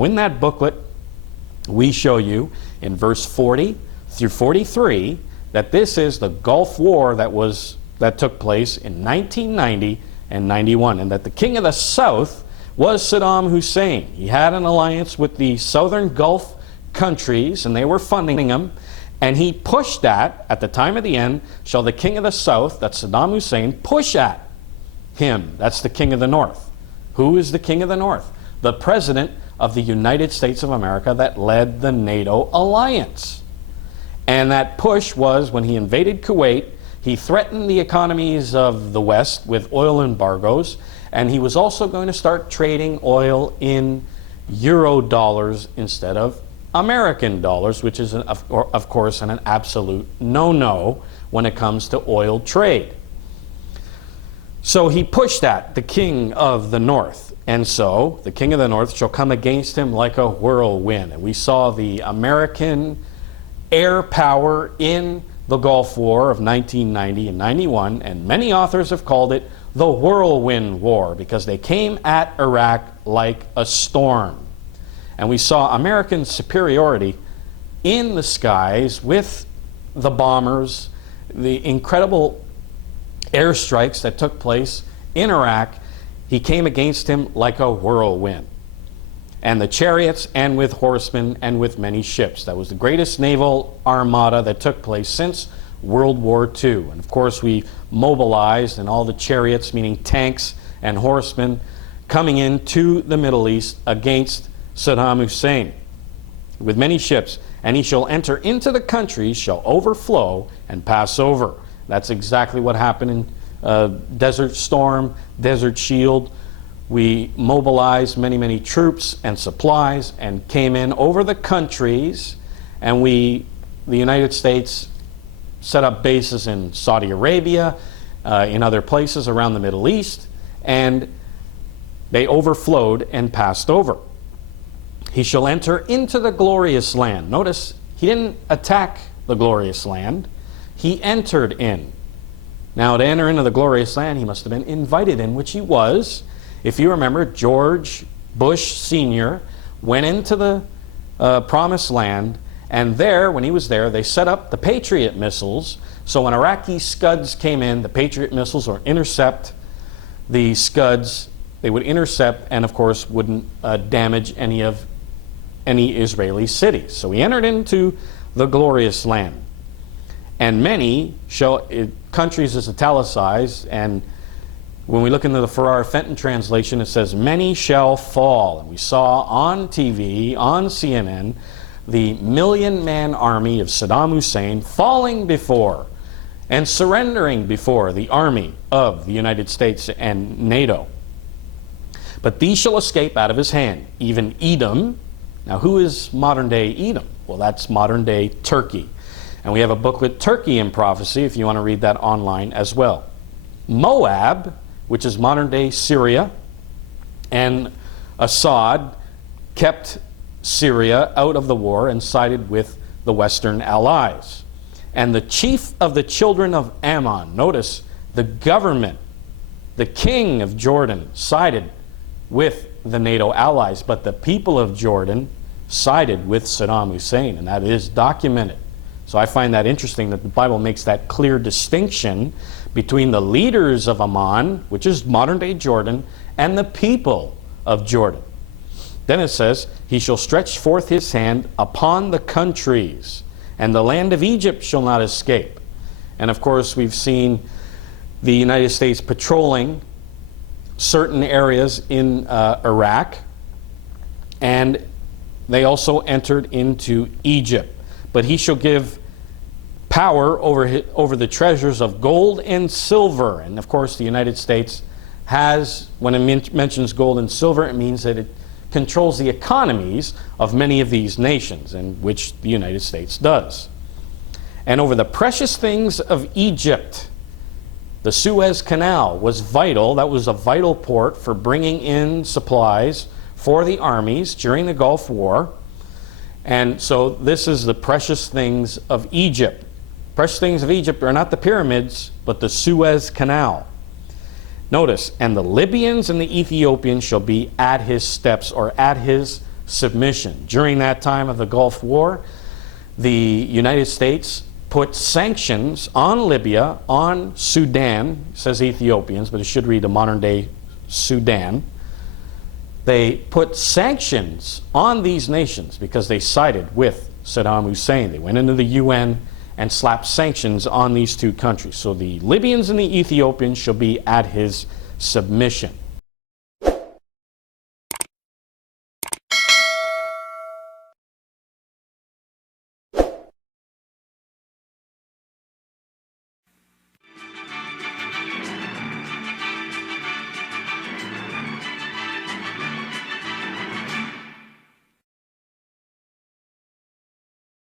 Now in that booklet, we show you in verse 40 through 43 that this is the Gulf War that took place in 1990 and 91, and that the king of the South was Saddam Hussein. He had an alliance with the southern Gulf countries, and they were funding him, and he pushed that, at the time of the end, shall the king of the South, that's Saddam Hussein, push at him. That's the king of the North. Who is the king of the North? The president of the United States of America that led the NATO alliance. And that push was when he invaded Kuwait. He threatened the economies of the West with oil embargoes, and he was also going to start trading oil in euro dollars instead of American dollars, which is, of course, an absolute no-no when it comes to oil trade. So he pushed at the king of the North, and so the king of the North shall come against him like a whirlwind. And we saw the American air power in the Gulf War of 1990 and 91, and many authors have called it the Whirlwind War because they came at Iraq like a storm. And we saw American superiority in the skies with the bombers, the incredible airstrikes that took place in Iraq. He came against him like a whirlwind. And the chariots, and with horsemen, and with many ships. That was the greatest naval armada that took place since World War II. And of course we mobilized, and all the chariots, meaning tanks and horsemen, coming into the Middle East against Saddam Hussein with many ships. And he shall enter into the countries, shall overflow, and pass over. That's exactly what happened in Desert Storm, Desert Shield. We mobilized many troops and supplies and came in over the countries, and the United States set up bases in Saudi Arabia, in other places around the Middle East, and they overflowed and passed over. He shall enter into the glorious land. Notice, he didn't attack the glorious land. He entered in. Now, to enter into the glorious land, he must have been invited in, which he was. If you remember, George Bush Sr. went into the promised land, and there, when he was there, they set up the Patriot missiles. So when Iraqi Scuds came in, the Patriot missiles would intercept the Scuds. They would intercept and, of course, wouldn't damage any Israeli cities. So he entered into the glorious land. And many countries is italicized, and when we look into the Farrar Fenton translation, it says, many shall fall. And we saw on TV, on CNN, the million-man army of Saddam Hussein falling before and surrendering before the army of the United States and NATO. But these shall escape out of his hand, even Edom. Now, who is modern-day Edom? Well, that's modern-day Turkey. And we have a booklet, Turkey in Prophecy, if you want to read that online as well. Moab, which is modern-day Syria, and Assad kept Syria out of the war and sided with the Western allies. And the chief of the children of Ammon, notice, the government, the king of Jordan, sided with the NATO allies, but the people of Jordan sided with Saddam Hussein, and that is documented. So I find that interesting that the Bible makes that clear distinction between the leaders of Ammon, which is modern-day Jordan, and the people of Jordan. Then it says, he shall stretch forth his hand upon the countries, and the land of Egypt shall not escape. And of course, we've seen the United States patrolling certain areas in Iraq, and they also entered into Egypt. But he shall give power over the treasures of gold and silver. And of course, the United States has, when it mentions gold and silver, it means that it controls the economies of many of these nations, and which the United States does. And over the precious things of Egypt, the Suez Canal was vital. That was a vital port for bringing in supplies for the armies during the Gulf War. And so this is the precious things of Egypt. Precious things of Egypt are not the pyramids, but the Suez Canal. Notice, and the Libyans and the Ethiopians shall be at his steps, or at his submission. During that time of the Gulf War, the United States put sanctions on Libya, on Sudan, it says Ethiopians, but it should read the modern day Sudan. They put sanctions on these nations because they sided with Saddam Hussein. They went into the UN and slapped sanctions on these two countries. So the Libyans and the Ethiopians shall be at his submission.